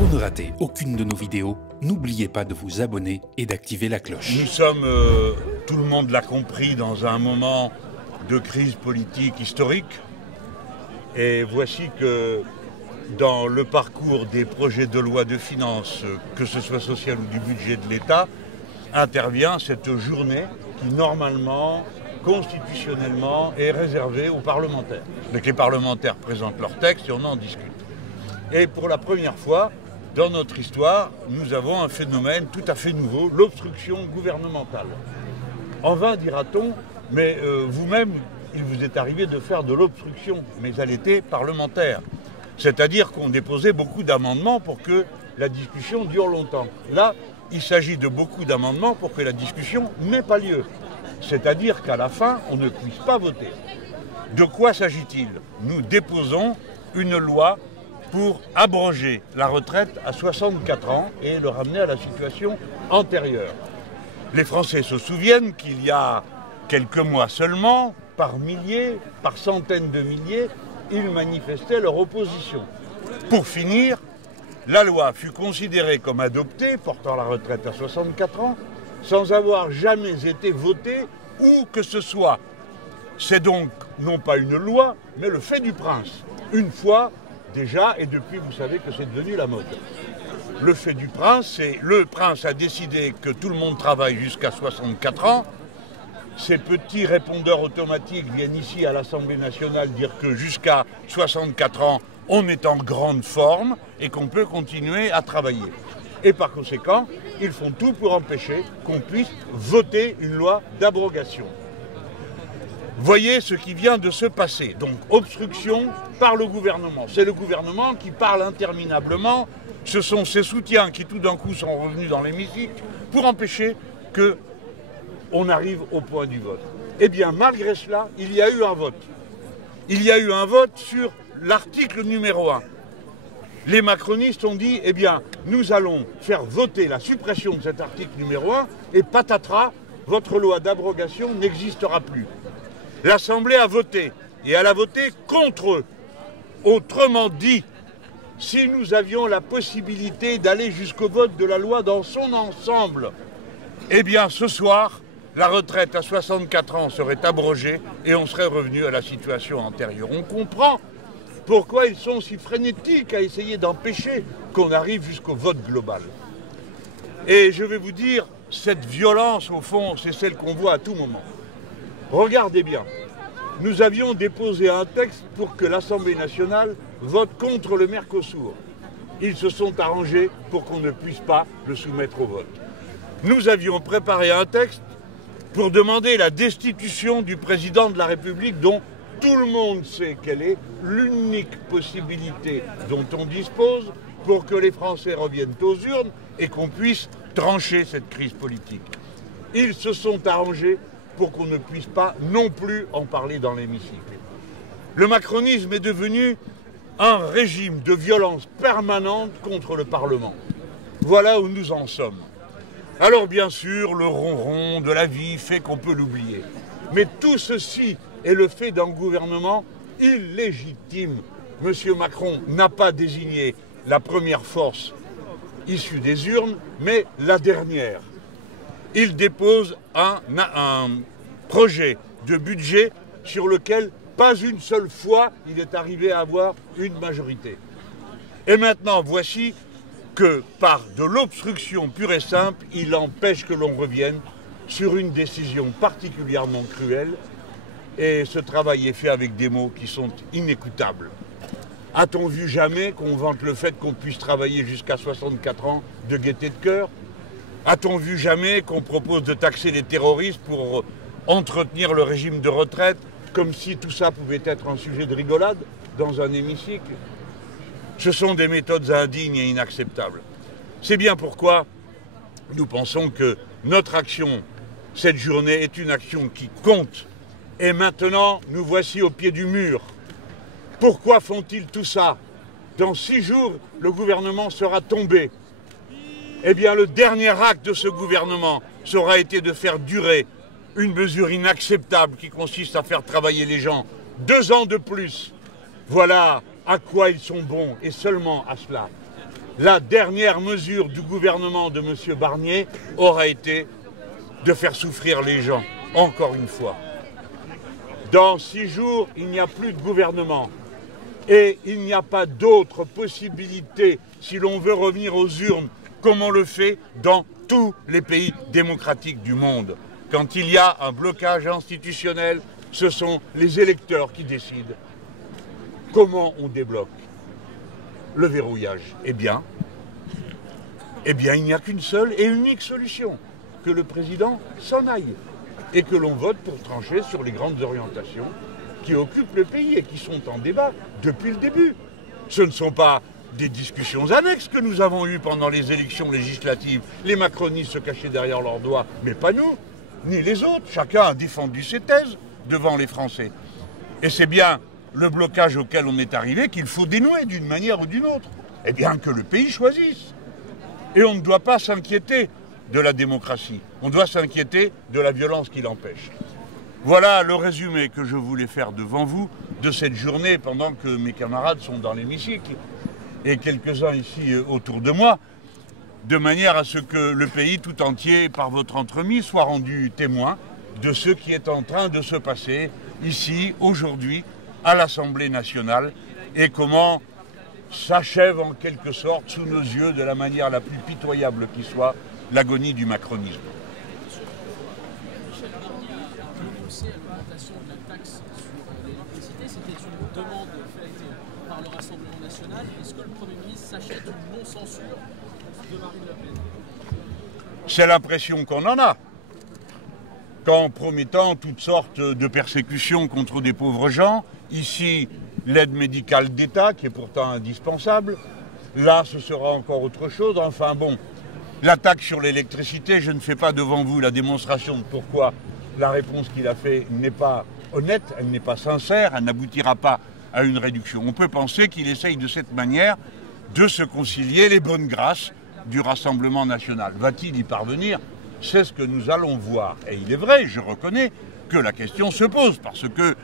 Pour ne rater aucune de nos vidéos, n'oubliez pas de vous abonner et d'activer la cloche. Nous sommes, tout le monde l'a compris, dans un moment de crise politique historique. Et voici que dans le parcours des projets de loi de finances, que ce soit social ou du budget de l'État, intervient cette journée qui normalement, constitutionnellement, est réservée aux parlementaires. Donc les parlementaires présentent leurs textes et on en discute. Et pour la première fois, dans notre histoire, nous avons un phénomène tout à fait nouveau, l'obstruction gouvernementale. En vain, dira-t-on, mais vous-même, il vous est arrivé de faire de l'obstruction, mais elle était parlementaire. C'est-à-dire qu'on déposait beaucoup d'amendements pour que la discussion dure longtemps. Là, il s'agit de beaucoup d'amendements pour que la discussion n'ait pas lieu. C'est-à-dire qu'à la fin, on ne puisse pas voter. De quoi s'agit-il? Nous déposons une loi pour abroger la retraite à 64 ans et le ramener à la situation antérieure. Les Français se souviennent qu'il y a quelques mois seulement, par milliers, par centaines de milliers, ils manifestaient leur opposition. Pour finir, la loi fut considérée comme adoptée, portant la retraite à 64 ans, sans avoir jamais été votée où que ce soit. C'est donc non pas une loi, mais le fait du prince. Une fois déjà, et depuis vous savez que c'est devenu la mode. Le fait du prince, c'est le prince a décidé que tout le monde travaille jusqu'à 64 ans. Ces petits répondeurs automatiques viennent ici à l'Assemblée nationale dire que jusqu'à 64 ans, on est en grande forme et qu'on peut continuer à travailler. Et par conséquent, ils font tout pour empêcher qu'on puisse voter une loi d'abrogation. Voyez ce qui vient de se passer. Donc, obstruction par le gouvernement. C'est le gouvernement qui parle interminablement. Ce sont ses soutiens qui, tout d'un coup, sont revenus dans l'hémicycle pour empêcher qu'on arrive au point du vote. Eh bien, malgré cela, il y a eu un vote. Il y a eu un vote sur l'article numéro 1. Les macronistes ont dit, eh bien, nous allons faire voter la suppression de cet article numéro 1 et patatras, votre loi d'abrogation n'existera plus. L'Assemblée a voté, et elle a voté contre eux. Autrement dit, si nous avions la possibilité d'aller jusqu'au vote de la loi dans son ensemble, eh bien ce soir, la retraite à 64 ans serait abrogée et on serait revenu à la situation antérieure. On comprend pourquoi ils sont si frénétiques à essayer d'empêcher qu'on arrive jusqu'au vote global. Et je vais vous dire, cette violence, au fond, c'est celle qu'on voit à tout moment. Regardez bien, nous avions déposé un texte pour que l'Assemblée nationale vote contre le Mercosur. Ils se sont arrangés pour qu'on ne puisse pas le soumettre au vote. Nous avions préparé un texte pour demander la destitution du président de la République dont tout le monde sait quelle est l'unique possibilité dont on dispose pour que les Français reviennent aux urnes et qu'on puisse trancher cette crise politique. Ils se sont arrangés pour qu'on ne puisse pas non plus en parler dans l'hémicycle. Le macronisme est devenu un régime de violence permanente contre le Parlement. Voilà où nous en sommes. Alors bien sûr, le ronron de la vie fait qu'on peut l'oublier. Mais tout ceci est le fait d'un gouvernement illégitime. Monsieur Macron n'a pas désigné la première force issue des urnes, mais la dernière. Il dépose un projet de budget sur lequel pas une seule fois il est arrivé à avoir une majorité. Et maintenant, voici que par de l'obstruction pure et simple, il empêche que l'on revienne sur une décision particulièrement cruelle. Et ce travail est fait avec des mots qui sont inécoutables. A-t-on vu jamais qu'on vante le fait qu'on puisse travailler jusqu'à 64 ans de gaieté de cœur? A-t-on vu jamais qu'on propose de taxer les terroristes pour entretenir le régime de retraite, comme si tout ça pouvait être un sujet de rigolade dans un hémicycle? Ce sont des méthodes indignes et inacceptables. C'est bien pourquoi nous pensons que notre action, cette journée, est une action qui compte. Et maintenant, nous voici au pied du mur. Pourquoi font-ils tout ça? Dans 6 jours, le gouvernement sera tombé. Eh bien, le dernier acte de ce gouvernement sera été de faire durer une mesure inacceptable qui consiste à faire travailler les gens 2 ans de plus. Voilà à quoi ils sont bons, et seulement à cela. la dernière mesure du gouvernement de M. Barnier aura été de faire souffrir les gens, encore une fois. Dans 6 jours, il n'y a plus de gouvernement. Et il n'y a pas d'autre possibilité, si l'on veut revenir aux urnes, comme on le fait dans tous les pays démocratiques du monde. Quand il y a un blocage institutionnel, ce sont les électeurs qui décident. Comment on débloque le verrouillage? Eh bien, il n'y a qu'une seule et unique solution, que le président s'en aille et que l'on vote pour trancher sur les grandes orientations qui occupent le pays et qui sont en débat depuis le début. Ce ne sont pas des discussions annexes que nous avons eues pendant les élections législatives. Les macronistes se cachaient derrière leurs doigts, mais pas nous, ni les autres. Chacun a défendu ses thèses devant les Français. Et c'est bien le blocage auquel on est arrivé qu'il faut dénouer d'une manière ou d'une autre. Eh bien, que le pays choisisse. Et on ne doit pas s'inquiéter de la démocratie. On doit s'inquiéter de la violence qui l'empêche. Voilà le résumé que je voulais faire devant vous de cette journée pendant que mes camarades sont dans l'hémicycle et quelques-uns ici autour de moi, de manière à ce que le pays tout entier, par votre entremise, soit rendu témoin de ce qui est en train de se passer ici, aujourd'hui, à l'Assemblée nationale, et comment s'achève en quelque sorte sous nos yeux, de la manière la plus pitoyable qui soit, l'agonie du macronisme. Michel Barnier a renoncé à l'augmentation de la taxe sur l'électricité. C'était une demande faite par le Rassemblement national. Est-ce que le Premier ministre s'achète une non-censure de Marine Le Pen? C'est l'impression qu'on en a, qu'en promettant toutes sortes de persécutions contre des pauvres gens, ici l'aide médicale d'État, qui est pourtant indispensable, là ce sera encore autre chose, enfin bon. La taxe sur l'électricité, je ne fais pas devant vous la démonstration de pourquoi la réponse qu'il a faite n'est pas honnête, elle n'est pas sincère, elle n'aboutira pas à une réduction. On peut penser qu'il essaye de cette manière de se concilier les bonnes grâces du Rassemblement national. Va-t-il y parvenir? C'est ce que nous allons voir. Et il est vrai, je reconnais, que la question se pose, parce que,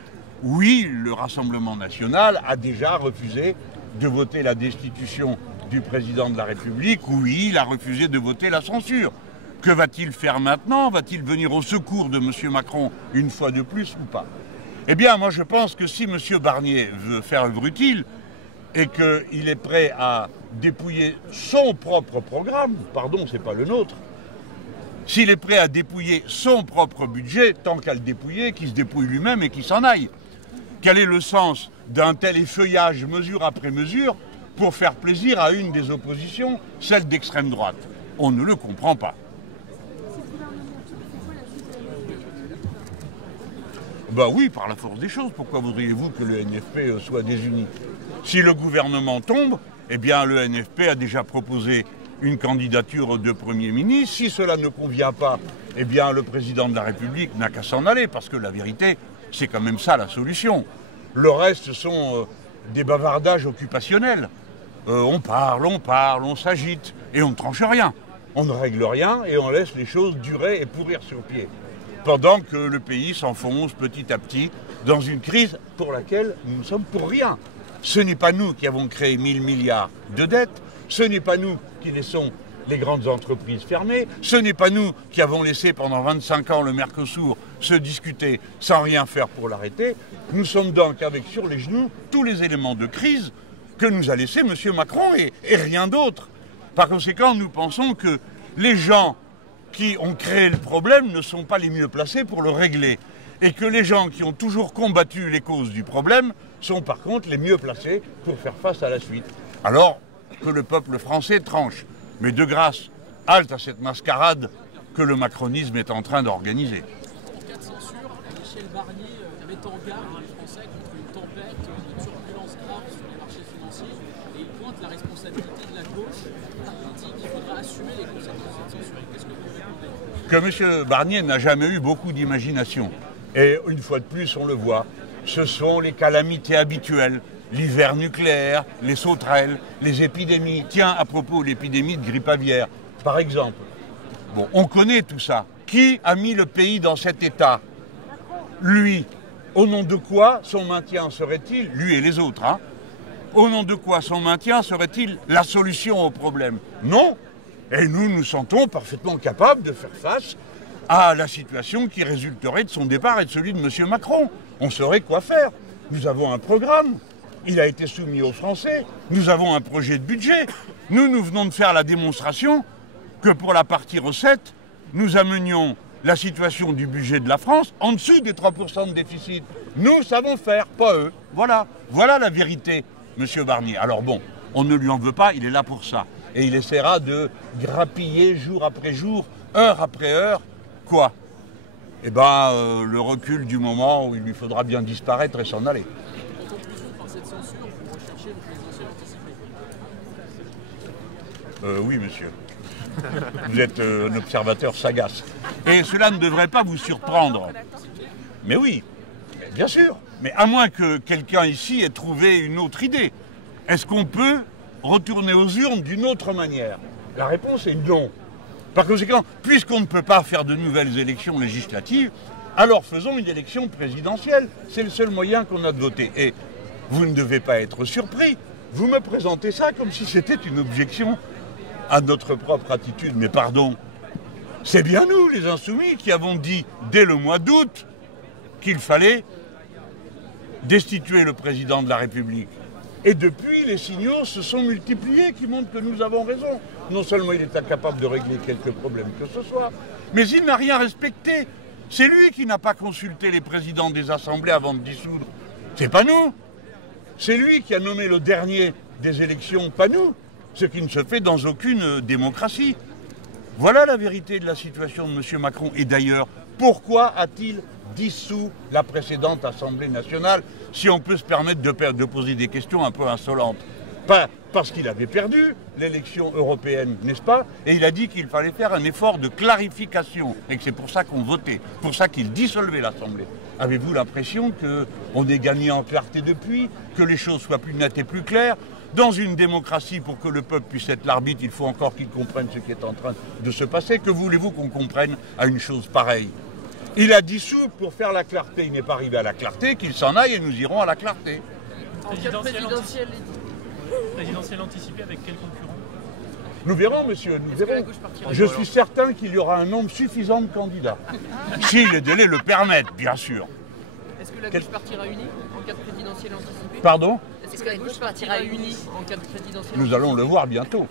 oui, le Rassemblement national a déjà refusé de voter la destitution du président de la République, oui, il a refusé de voter la censure. Que va-t-il faire maintenant? Va-t-il venir au secours de M. Macron une fois de plus ou pas? Eh bien, moi je pense que si M. Barnier veut faire œuvre utile et qu'il est prêt à dépouiller son propre programme, pardon, c'est pas le nôtre, s'il est prêt à dépouiller son propre budget, tant qu'à le dépouiller, qu'il se dépouille lui-même et qu'il s'en aille. Quel est le sens d'un tel effeuillage mesure après mesure pour faire plaisir à une des oppositions, celle d'extrême droite? On ne le comprend pas. Ben oui, par la force des choses. Pourquoi voudriez-vous que le NFP soit désuni? Si le gouvernement tombe, eh bien le NFP a déjà proposé une candidature de Premier ministre. Si cela ne convient pas, eh bien le président de la République n'a qu'à s'en aller, parce que la vérité, c'est quand même ça la solution. Le reste sont des bavardages occupationnels. On parle, on s'agite, et on ne tranche rien. On ne règle rien, et on laisse les choses durer et pourrir sur pied. Pendant que le pays s'enfonce petit à petit dans une crise pour laquelle nous ne sommes pour rien. Ce n'est pas nous qui avons créé 1000 milliards de dettes, ce n'est pas nous qui laissons les grandes entreprises fermées, ce n'est pas nous qui avons laissé pendant 25 ans le Mercosur se discuter sans rien faire pour l'arrêter. Nous sommes donc avec sur les genoux tous les éléments de crise que nous a laissé M. Macron et rien d'autre. Par conséquent, nous pensons que les gens qui ont créé le problème ne sont pas les mieux placés pour le régler. Et que les gens qui ont toujours combattu les causes du problème sont par contre les mieux placés pour faire face à la suite. Alors que le peuple français tranche. Mais de grâce, halte à cette mascarade que le macronisme est en train d'organiser. En cas de censure, Michel Barnier met en garde les Français contre une tempête de turbulences graves sur les marchés financiers et il pointe la responsabilité de la gauche. Il dit qu'il faudra assumer les conséquences de cette censure. Qu'est-ce que vous répondez? Que M. Barnier n'a jamais eu beaucoup d'imagination. Et une fois de plus, on le voit, ce sont les calamités habituelles. L'hiver nucléaire, les sauterelles, les épidémies. Tiens, à propos, l'épidémie de grippe aviaire, par exemple. Bon, on connaît tout ça. Qui a mis le pays dans cet état? Lui. Au nom de quoi son maintien serait-il, lui et les autres, hein, Au nom de quoi son maintien serait-il la solution au problème? Non. Et nous nous sentons parfaitement capables de faire face à la situation qui résulterait de son départ et de celui de M. Macron. On saurait quoi faire. Nous avons un programme. Il a été soumis aux Français. Nous avons un projet de budget. Nous venons de faire la démonstration que pour la partie recette, nous amenions la situation du budget de la France en dessous des 3% de déficit. Nous savons faire, pas eux. Voilà. Voilà la vérité, M. Barnier. Alors bon, on ne lui en veut pas, il est là pour ça. Et il essaiera de grappiller jour après jour, heure après heure, quoi? Eh bien, le recul du moment où il lui faudra bien disparaître et s'en aller. En conclusion, par cette censure, vous recherchez le présidentiel anticipé. Oui, monsieur. Vous êtes un observateur sagace. Et cela ne devrait pas vous surprendre. Mais oui, mais bien sûr. Mais à moins que quelqu'un ici ait trouvé une autre idée. Est-ce qu'on peut retourner aux urnes d'une autre manière? La réponse est non. Par conséquent, puisqu'on ne peut pas faire de nouvelles élections législatives, alors faisons une élection présidentielle. C'est le seul moyen qu'on a de voter. Et vous ne devez pas être surpris. Vous me présentez ça comme si c'était une objection à notre propre attitude. Mais pardon, c'est bien nous, les Insoumis, qui avons dit dès le mois d'août qu'il fallait destituer le président de la République. Et depuis, les signaux se sont multipliés qui montrent que nous avons raison. Non seulement il est incapable de régler quelques problèmes que ce soit, mais il n'a rien respecté. C'est lui qui n'a pas consulté les présidents des assemblées avant de dissoudre. C'est pas nous. C'est lui qui a nommé le dernier des élections, pas nous. Ce qui ne se fait dans aucune démocratie. Voilà la vérité de la situation de M. Macron. Et d'ailleurs, pourquoi a-t-il dissous la précédente Assemblée nationale, si on peut se permettre de poser des questions un peu insolentes? Pas parce qu'il avait perdu l'élection européenne, n'est-ce pas? Et il a dit qu'il fallait faire un effort de clarification, et que c'est pour ça qu'on votait, pour ça qu'il dissolvait l'Assemblée. Avez-vous l'impression qu'on ait gagné en clarté depuis, que les choses soient plus nettes et plus claires? Dans une démocratie, pour que le peuple puisse être l'arbitre, il faut encore qu'il comprenne ce qui est en train de se passer. Que voulez-vous qu'on comprenne à une chose pareille? Il a dissous pour faire la clarté. Il n'est pas arrivé à la clarté, qu'il s'en aille et nous irons à la clarté. Présidentielle anticipée avec quel concurrent? Nous verrons, monsieur, nous verrons. Je suis certain qu'il y aura un nombre suffisant de candidats. Si les délais le permettent, bien sûr. Est-ce que la gauche partira unie en cas de présidentielle anticipée? Pardon? Est-ce que la gauche partira unie en cas de présidentielle? Nous allons le voir bientôt.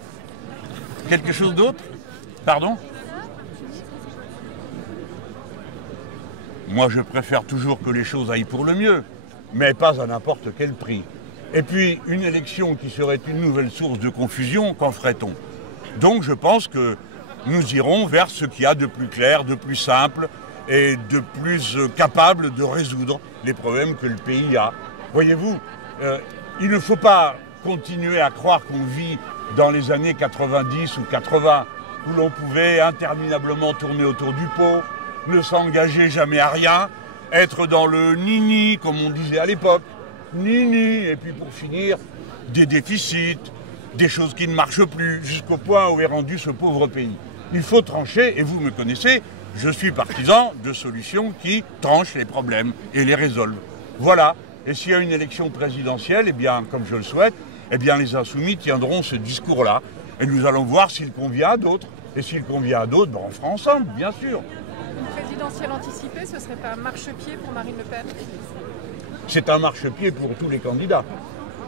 Quelque chose d'autre? Pardon? Moi, je préfère toujours que les choses aillent pour le mieux, mais pas à n'importe quel prix. Et puis, une élection qui serait une nouvelle source de confusion, qu'en ferait-on? Donc, je pense que nous irons vers ce qu'il y a de plus clair, de plus simple et de plus capable de résoudre les problèmes que le pays a. Voyez-vous, il ne faut pas continuer à croire qu'on vit dans les années 90 ou 80, où l'on pouvait interminablement tourner autour du pot, ne s'engager jamais à rien, être dans le nini, comme on disait à l'époque, nini, et puis pour finir, des déficits, des choses qui ne marchent plus, jusqu'au point où est rendu ce pauvre pays. Il faut trancher, et vous me connaissez, je suis partisan de solutions qui tranchent les problèmes et les résolvent. Voilà. Et s'il y a une élection présidentielle, eh bien, comme je le souhaite, eh bien, les Insoumis tiendront ce discours-là. Et nous allons voir s'il convient à d'autres. Et s'il convient à d'autres, ben, on fera ensemble, bien sûr. Une présidentielle anticipée, ce serait pas un marchepied pour Marine Le Pen? C'est un marchepied pour tous les candidats.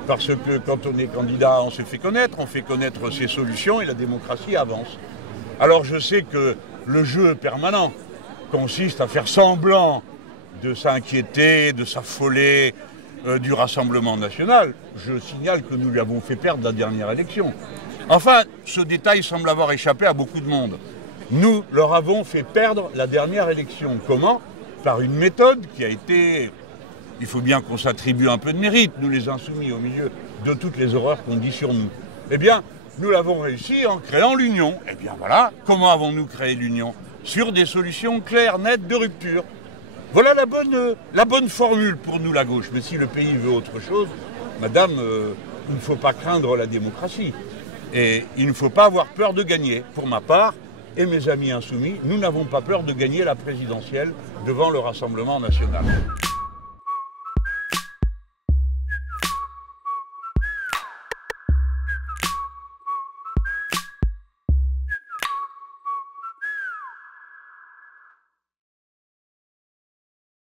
Parce que quand on est candidat, on se fait connaître ses solutions et la démocratie avance. Alors je sais que le jeu permanent consiste à faire semblant de s'inquiéter, de s'affoler du Rassemblement national. Je signale que nous lui avons fait perdre la dernière élection. Enfin, ce détail semble avoir échappé à beaucoup de monde. Nous leur avons fait perdre la dernière élection. Comment? Par une méthode qui a été... Il faut bien qu'on s'attribue un peu de mérite, nous les Insoumis, au milieu de toutes les horreurs qu'on dit sur nous. Eh bien, nous l'avons réussi en créant l'union. Eh bien voilà, comment avons-nous créé l'union? Sur des solutions claires, nettes, de rupture. Voilà la bonne formule pour nous, la gauche. Mais si le pays veut autre chose, madame, il ne faut pas craindre la démocratie. Et il ne faut pas avoir peur de gagner. Pour ma part, et mes amis insoumis, nous n'avons pas peur de gagner la présidentielle devant le Rassemblement national.